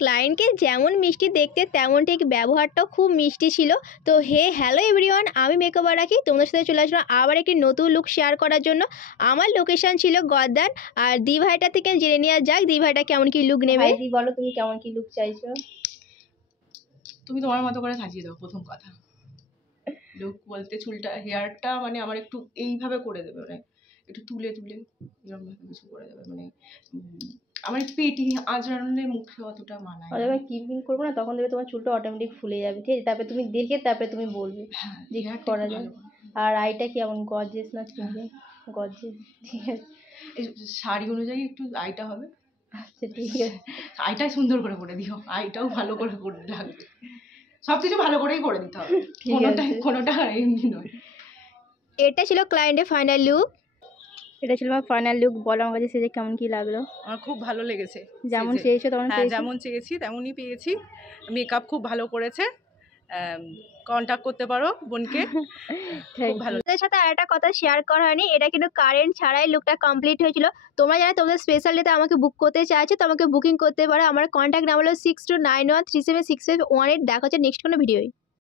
ক্লায়েন্টকে যেমন মিষ্টি দেখতে তেমন ঠিক ব্যবহারটাও খুব মিষ্টি ছিল। তো হ্যালো এভরিওয়ান, আমি মেকওভার রাখি তোমাদের সাথে চলে আসলাম আবার একটি নতুন লুক শেয়ার করার জন্য। আমার লোকেশন ছিল গদ্দান, আর দি ভাইটা থেকে জেনে নেওয়া যাক দি ভাইটা কেমন কি লুক নেবে। দি বলো তুমি কেমন কি লুক চাইছো? তুমি তোমার মতো করে সাজিয়ে দাও। প্রথম কথা, লুক বলতে চুলটা হেয়ারটা মানে আমার একটু এইভাবে করে দেবে, মানে একটু তুলে তুলে এরকম ভাবে কিছু করে দেবে, মানে আমার পেটি আঁচড়ালে মুখে অতটা মানায় না। যখন কিপিং করবো না তখন দেখবে তোমার চুলটা অটোমেটিক ফুলে যাবে, ঠিক আছে? তারপরে তুমি দেখে তারপরে তুমি বলবে যে কি করা যায়। আর আইটা কি এমন গর্জিয়াস না সিম্পল? গর্জিয়াস, ঠিক আছে। শাড়ি অনুযায়ী একটু আইটা হবে। আচ্ছা ঠিক আছে, আইটাই সুন্দর করে করে দিও, আইটাও ভালো করে করে লাগবে, সবকিছু ভালো করেই করে দিতে হবে, কোনোটা এমনি নয়। এটা ছিল ক্লায়েন্টের ফাইনাল লুক। এটা ছিল আমার ফাইনাল লুক। বলো আমার কাছে সেজে কেমন কি লাগলো? আমার খুব ভালো লেগেছে, যেমন চেয়েছো তেমন হ্যাঁ যেমন চেয়েছি তেমনই পেয়েছি। মেকআপ খুব ভালো করেছে, কন্ট্যাক্ট করতে পারো বোনকে, খুব ভালো। তোমাদের সাথে আর একটা কথা শেয়ার করা হয়নি, এটা কিন্তু কারেন্ট ছাড়াই লুকটা কমপ্লিট হয়েছিল। তোমরা যারা তোমাদের স্পেশাল ডেতে আমাকে বুক করতে চাইছো তো আমাকে বুকিং করতে পারো। আমার কন্ট্যাক্ট নাম্বার হলো 6291376518। দেখা হচ্ছে নেক্সট কোনো ভিডিওয়।